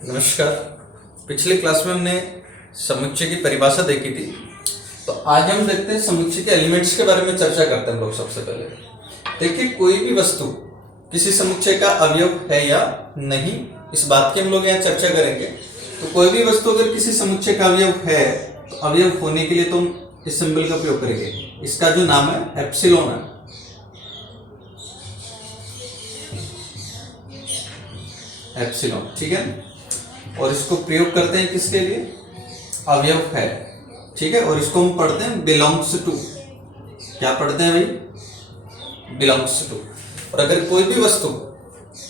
नमस्कार। पिछले क्लास में हमने समुच्चय की परिभाषा देखी थी, तो आज हम देखते हैं समुच्चय के एलिमेंट्स के बारे में चर्चा करते हैं हम लोग। सबसे पहले देखिए, कोई भी वस्तु किसी समुच्चय का अवयव है या नहीं, इस बात की हम लोग यहाँ चर्चा करेंगे। तो कोई भी वस्तु अगर किसी समुच्चय का अवयव है तो अवयव होने के लिए तो हम इस सिंबल का उपयोग करेंगे। इसका जो नाम है एप्सिलॉन है, एप्सिलॉन, ठीक है। और इसको प्रयोग करते हैं किसके लिए? अवयव है, ठीक है। और इसको हम पढ़ते हैं बिलोंग्स टू। क्या पढ़ते हैं भाई? Belongs to. और अगर कोई भी वस्तु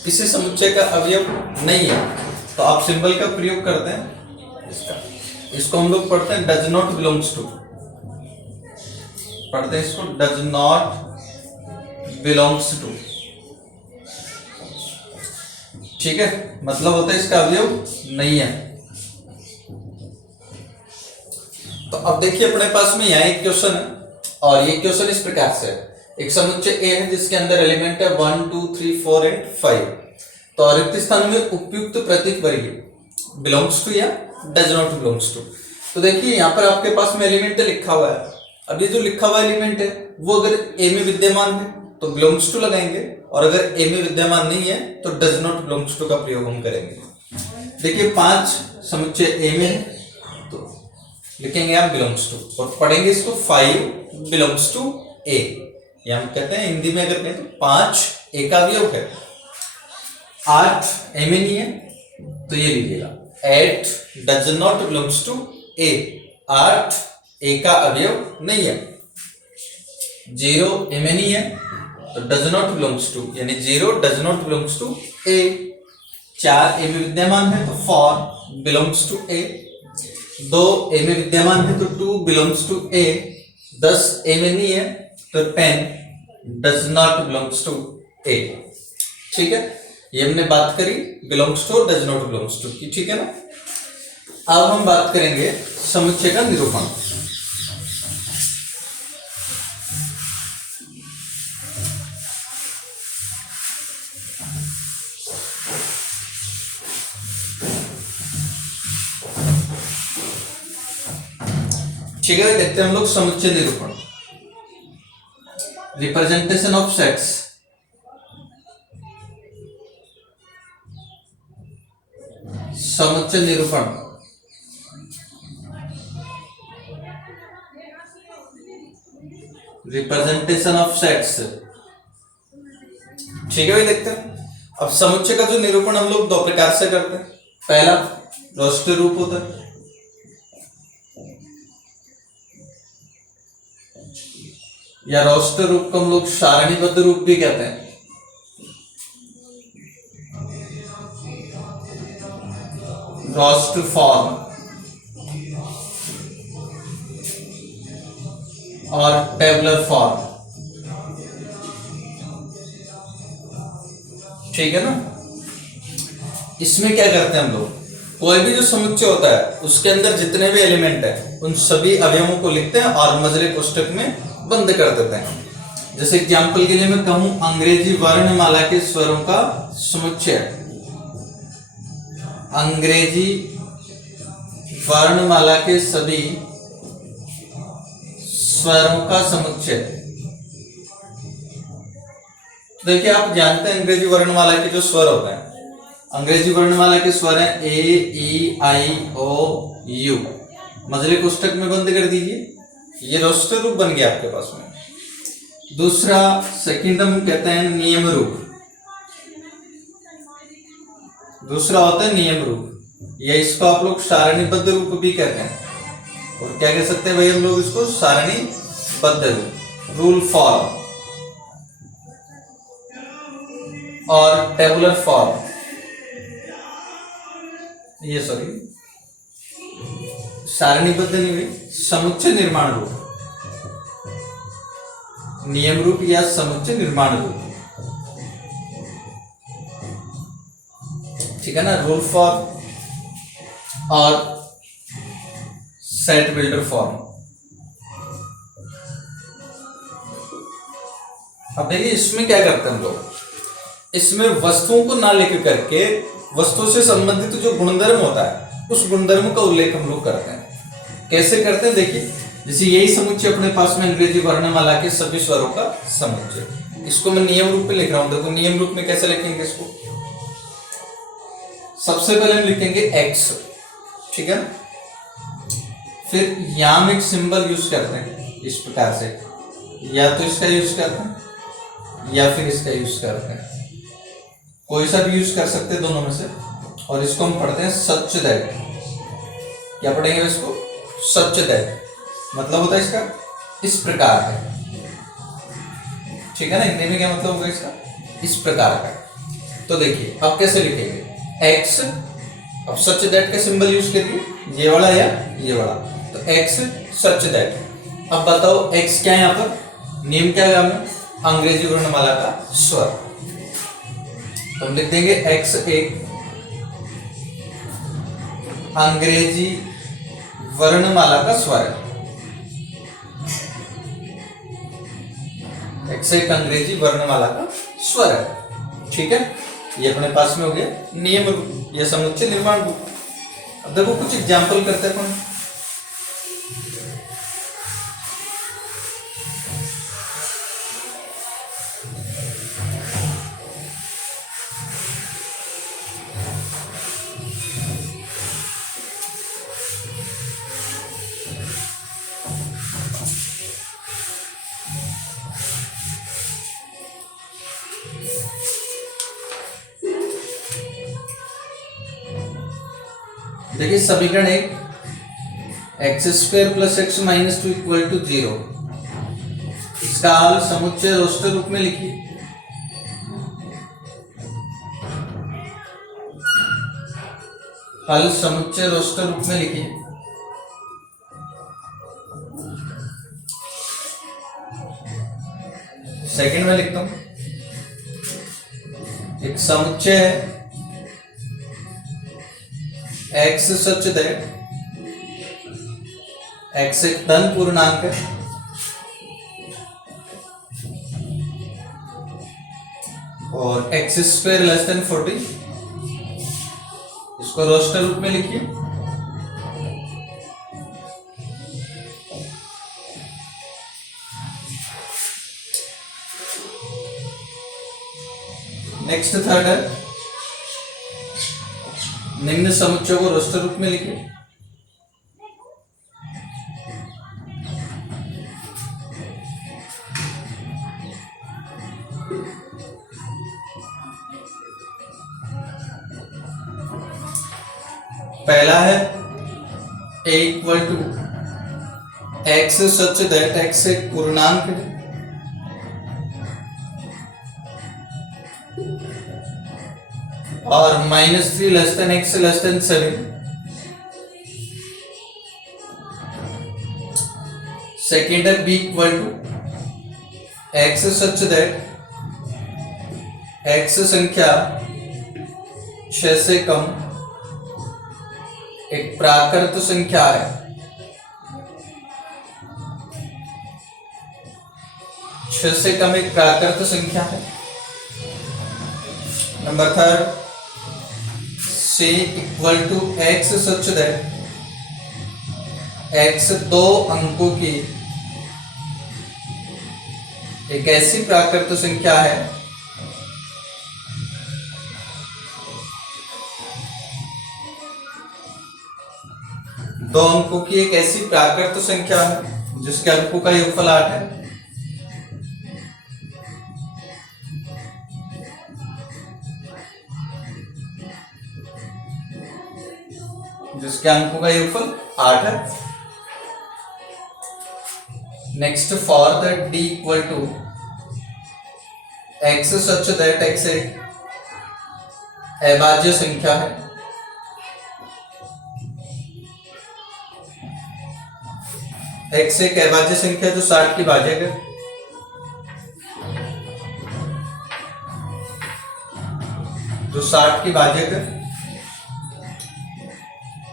किसी समुच्चय का अवयव नहीं है तो आप सिंबल का प्रयोग करते हैं इसका। इसको हम लोग पढ़ते हैं डज नॉट बिलोंग्स टू। पढ़ते हैं इसको डज नॉट बिलोंग्स टू, ठीक है। मतलब होता है इसका अवयव नहीं है। तो अब देखिए, अपने पास में यहाँ एक क्वेश्चन है और ये क्वेश्चन इस प्रकार से है। एक समुच्चय ए है जिसके अंदर एलिमेंट है 1 2 3 4 एंड 5। तो रिक्त स्थान में उपयुक्त प्रतीक भरिए, बिलोंग्स टू या डज नॉट बिलोंग्स टू। तो देखिए, यहाँ पर आपके पास में एलिमेंट लिखा हुआ है। अब ये जो लिखा हुआ एलिमेंट है वो अगर ए में विद्यमान है तो बिलोंग्स टू लगाएंगे, और अगर ए में विद्यमान नहीं है तो डज नॉट बिलोंग्स टू का प्रयोग हम करेंगे। देखिए, 5 समुच्चय ए में है तो लिखेंगे आप बिलोंग्स टू, और पढ़ेंगे इसको 5 बिलोंग्स टू ए। या हम कहते हैं हिंदी में अगर कहें तो 5 ए का अवयव है। 8 ए में नहीं है तो ये लीजिएगा 8 डज नॉट बिलोंग्स टू ए। 8 ए का अवयव नहीं है। 0 ए में नहीं है तो डज नॉट बिलोंग्स टू, यानी 0 डज नॉट बिलोंग्स टू ए। 4 ए में विद्यमान है तो 4 बिलोंग्स टू ए। 2 ए में विद्यमान है तो 2 बिलोंग्स टू ए। 10 ए में नहीं है तो 10 डज नॉट बिलोंग्स टू ए, ठीक है। ये हमने बात करी बिलोंग्स टू और डज नॉट बिलोंग्स टू की, ठीक है ना। अब हम बात करेंगे समुच्चय का निरूपण। ठीक है, देखते हैं हम लोग समुच्चय निरूपण। Representation of sets. समुच्चय निरूपण। रिप्रेजेंटेशन ऑफ सेट्स, ठीक है भाई। देखते हैं अब समुच्चय का जो निरूपण हम लोग 2 प्रकार से करते हैं। पहला रोस्टर रूप होता है, या रोस्टर रूप को हम लोग सारणीबद्ध रूप भी कहते हैं। रोस्टर फॉर्म और टेबुलर फॉर्म, ठीक है ना। इसमें क्या करते हैं हम लोग, कोई भी जो समुच्चय होता है उसके अंदर जितने भी एलिमेंट है उन सभी अवयवों को लिखते हैं और मजरे कोष्ठक में बंद कर देते हैं। जैसे एग्जाम्पल के लिए मैं कहूं, अंग्रेजी वर्णमाला के स्वरों का समुच्चय। अंग्रेजी वर्णमाला के सभी स्वरों का समुच्चय। देखिए, आप जानते हैं अंग्रेजी वर्णमाला के जो स्वर होते हैं, अंग्रेजी वर्णमाला के स्वर हैं ए ई आई ओ यू। मजरे कोष्ठक में बंद कर दीजिए, ये रोस्टर रूप बन गया आपके पास में। दूसरा सेकंड हम कहते हैं नियम रूप। दूसरा होता है नियम रूप, या इसको आप लोग सारणीबद्ध रूप भी कहते हैं। और क्या कह सकते हैं भाई हम लोग इसको? सारणीबद्ध रूप, रूल फॉर्म और टेबुलर फॉर्म। ये सॉरी, सारणीबद्ध नहीं हुई, समुच्चय निर्माण रूप, नियम रूप या समुच्चय निर्माण रूप, ठीक है ना। रूल फॉर्म और सेट बिल्डर फॉर्म। अब देखिए, इसमें क्या करते हैं हम लोग, इसमें वस्तुओं को ना लेकर करके वस्तु से संबंधित जो गुणधर्म होता है उस गुणधर्म का उल्लेख हम लोग करते हैं। कैसे करते हैं देखिए, जैसे यही समुच्चय अपने पास में अंग्रेजी वर्णमाला के सभी स्वरों का समुच्चय, इसको मैं नियम रूप में लिख रहा हूं। देखो नियम रूप में कैसे लिखेंगे इसको, सबसे पहले हम लिखेंगे एक्स, ठीक है। फिर यहां हम एक सिंबल यूज करते हैं इस प्रकार से, या तो इसका यूज करते हैं या फिर इसका यूज करते हैं, कोई सा भी यूज कर सकते हैं दोनों में से। और इसको हम पढ़ते हैं सच दैट। क्या पढ़ेंगे इसको? Such that. मतलब होता है इसका इस प्रकार है, ठीक है ना। हिंदी में क्या मतलब होगा इसका? इस प्रकार का। तो देखिए अब कैसे लिखेंगे, एक्स, अब सच दैट का सिंबल यूज करिए, ये वाला या ये वाला, तो एक्स सच दैट। अब बताओ एक्स क्या है यहाँ पर, नियम क्या है हमें, अंग्रेजी वर्णमाला का स्वर। तो हम लिख देंगे एक्स एक अंग्रेजी वर्णमाला का स्वर है, एक्स एक अंग्रेजी वर्णमाला का स्वर है, ठीक है। ये अपने पास में हो गया नियम रूप, ये समुच्चय निर्माण रूप। अब देखो कुछ एग्जाम्पल करते हैं अपन। देखिए समीकरण एक, x square plus x minus 2 equal to 0, इसका हल समुच्चय रोस्टर रूप में लिखिए। हल समुच्चय रोस्टर रूप में लिखिए। सेकंड में लिखता हूं, एक समुच्चय है एक्स सच दैट, एक्स एक धन पूर्णांक है और एक्स स्क्वायर लेस देन 40, इसको रोस्टर रूप में लिखिए। नेक्स्ट थर्ड है, निम्न समुच्चय को रोस्टर रूप में लिखिए। पहला है a equal to x such that, x एक पूर्णांक है और -3 less than x less than 7। Second है b equal to x such that, x संख्या 6 से कम एक प्राकृत संख्या है, छह से कम एक प्राकृत संख्या है। Number third, c equal to x such that, x 2 अंकों की एक ऐसी प्राकृत संख्या है दो अंकों की एक ऐसी प्राकृत संख्या है जिसके अंकों का योगफल 8 है। जिसके अंकों का योगफल 8 है। Next for that d equal to x such that, x एक अभाज्य संख्या है एक्स एक अभाज्य संख्या जो 60 की भाजक है, जो 60 की भाजक है।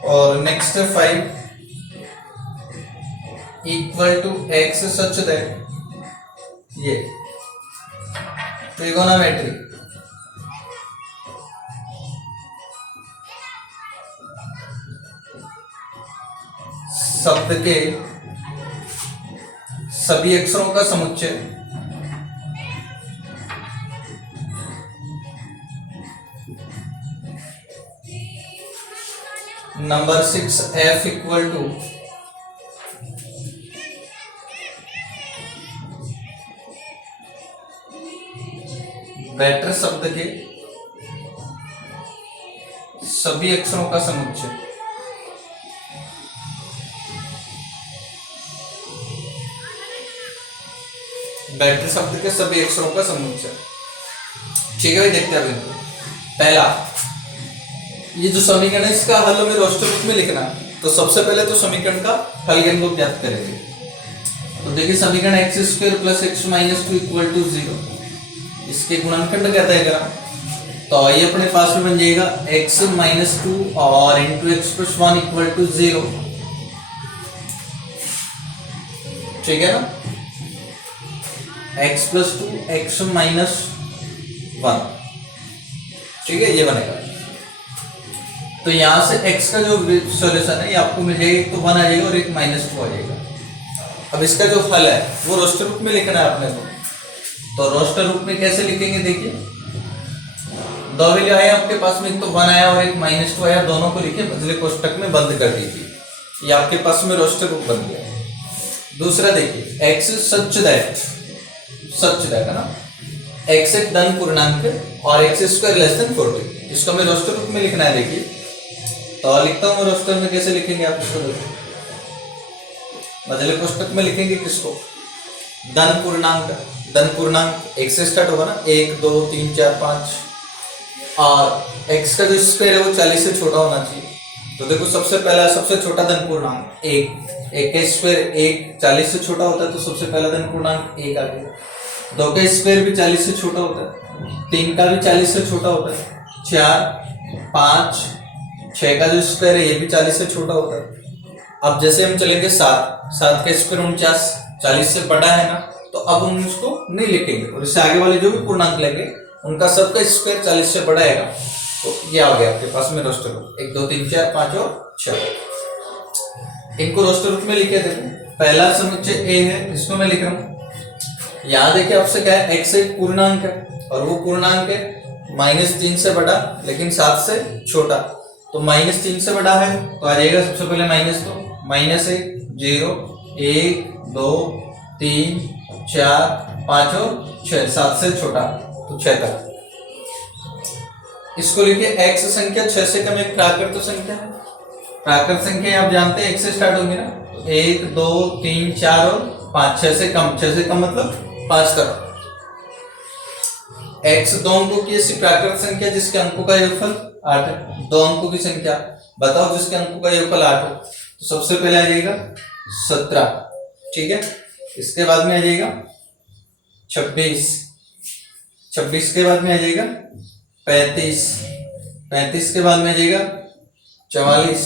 और next 5 equal to x such that, ये ट्रिगोनोमेट्री शब्द के सभी अक्षरों का समुच्चय number 6 f equal to vector शब्द के सभी अक्षरों का समुच्चय वेक्टर शब्द के सभी अक्षरों का समुच्चय। ठीक है भाई, देखते हैं अभी पहला ये जो समीकरण है इसका हल हमें रोस्टर रूप में लिखना है। तो सबसे पहले तो समीकरण का हल ज्ञात ज्ञात करेंगे। तो देखिए समीकरण x square plus x minus 2 equal to 0, इसके गुणनखंड कहता है अगर, तो ये अपने पास में बन जाएगा x माइनस 2 और into x plus 1 equal to 0। ठीक है ना, x प्लस 2 एक्स माइनस 1। ठीक है, ये बनेगा। तो यहां से x का जो सॉल्यूशन है ये आपको मिल जाएगा, एक तो 1 आ जाएगा और एक माइनस 2 आ जाएगा। अब इसका जो हल है वो रोस्टर रूप में लिखना है अपने को। तो रोस्टर रूप में कैसे लिखेंगे, देखिए दो वैल्यू आए आपके पास में, एक तो 1 आया और एक माइनस 2 आया, दोनों को लिखे बदले कोष्टक में बंद कर दीजिए। ये आपके पास में रोस्टर रूप बन गया। दूसरा देखिए x सच दैट है ना, x एक धन पूर्णांक और x स्क्वायर लेस देन 40, इसको हमें रोस्टर रूप में लिखना है। देखिए तो लिखता हूं रोस्टर में, कैसे लिखेंगे आप इसको, बदले कोष्टक में लिखेंगे किसको, धन पूर्णांक x से स्टार्ट होगा ना, 1 2 3 4 5, और x का जो स्क्वायर है वो 40 से छोटा होना चाहिए। तो देखो सबसे पहला सबसे छोटा धन पूर्णांक 1 का स्क्वायर 1 40 से छोटा होता है, तो सबसे पहला धन पूर्णांक 1 आ गया। 2 का स्क्वायर भी 40 से छोटा होता है, 3 का भी 40 से छोटा होता है, 4 5 6 का जो स्क्वायर है ये भी 40 से छोटा होता है। अब जैसे हम चलेंगे 7 का स्क्वायर 49 40 से बड़ा है ना, तो अब हम उसको नहीं लिखेंगे और इससे आगे वाले जो भी पूर्णांक लेंगे उनका सबका स्क्वायर 40 से बड़ा आएगा। तो ये आ गया आपके पास में रोस्टर रूप, 1 2 3 4 5 और 6। इनको रोस्टर रूप में लिखे थे। पहला समुच्चय ए है, इसको मैं लिख रहा हूँ। यहाँ देखिए आपसे क्या है, x एक पूर्णांक है और वो पूर्णांक है -3 से बड़ा लेकिन 7 से छोटा। तो -3 से बड़ा है तो आ जाएगा सबसे पहले -2 -1 0 1 2 3 4 5 और 6, 7 से छोटा तो 6 तक। इसको लिखिए x संख्या 6 से कम एक प्राकृत संख्या है। प्राकृत संख्या आप जानते हैं 1 से स्टार्ट होंगी ना, 1 2 3 4 और 5, 6 से कम मतलब 5 तक। x 2 अंकों की ऐसी प्राकृत संख्या जिसके अंकों का योगफल 8 है। 2 अंकों की संख्या बताओ जिसके अंकों का योगफल 8 हो। तो सबसे पहले आ जाएगा 17, ठीक है। इसके बाद में आ जाएगा 26, 26 के बाद में आ जाएगा 35, 35 के बाद में आ जाएगा 44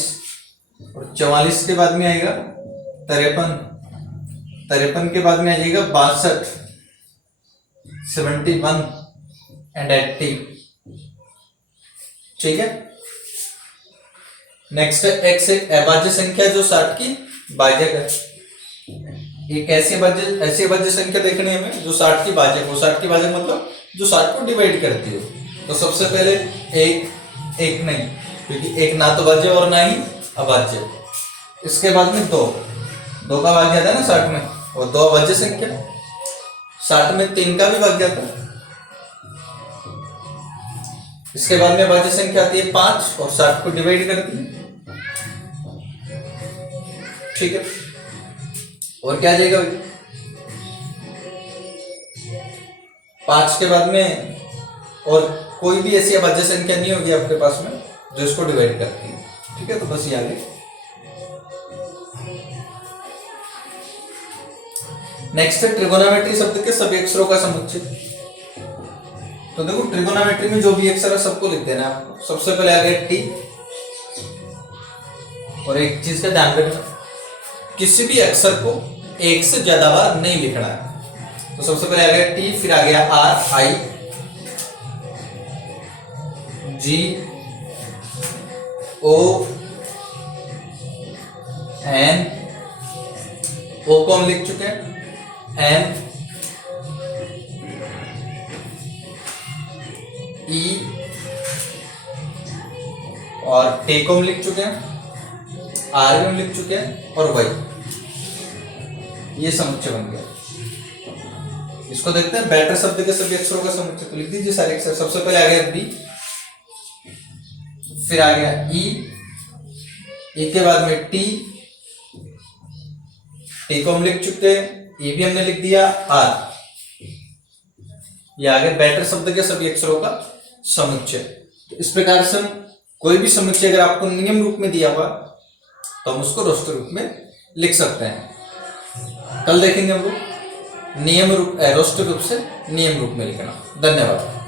और 44 के बाद में आएगा 53, 53 के बाद में आ जाएगा 62, 71 एंड 80, ठीक है। नेक्स्ट है x एक अभाज्य संख्या जो 60 की भाजक है। एक ऐसी अभाज्य संख्या देखनी है हमें जो 60 की भाजक हो। 60 की भाजक मतलब जो 60 को डिवाइड करती हो। तो सबसे पहले एक नहीं, क्योंकि एक ना तो भाज्य और ना ही अभाज्य। इसके बाद में 2 का भाग जाता है ना 60 में, और 2 अभाज्य संख्या। 60 में 3 का भी भाग जाता है। इसके बाद में अभाज्य संख्या आती है 5 और 60 को डिवाइड करती है, ठीक है। और क्या आ जाएगा 5 के बाद में, और कोई भी ऐसी अभाज्य संख्या नहीं होगी आपके पास में जो इसको डिवाइड करती है, ठीक है। तो बस ये आ गई। नेक्स्ट है ट्रिगोनोमेट्री शब्द के सभी अक्षरों का समुच्चय। तो देखो ट्रिगोनोमेट्री में जो भी अक्षर है सबको लिख देना है आपको। सबसे पहले आ गया टी, और एक चीज का ध्यान रखना, किसी भी अक्षर को एक से ज्यादा बार नहीं लिखना है। तो सबसे पहले आ गया टी, फिर आ गया are I ji O N O को हम लिख चुके हैं, एम ई और टे को हम लिख चुके हैं, आर भी हम लिख चुके हैं और वाई, ये समुच्चय बन गया। इसको देखते हैं, बेटर शब्द के सभी अक्षरों का समुच्चय। तो लिख दीजिए सारे अक्षर। सबसे पहले आ गया बी, फिर आ गया ई के बाद में टी को हम लिख चुके हैं, ए भी हमने लिख दिया, आर, ये आ गया बेटर शब्द के सभी अक्षरों का समुच्चय। तो इस प्रकार से हम कोई भी समुच्चय अगर आपको नियम रूप में दिया हुआ तो हम उसको रोस्टर रूप में लिख सकते हैं। कल देखेंगे हम लोग नियम रूप रोस्टर रूप से नियम रूप में लिखना। धन्यवाद।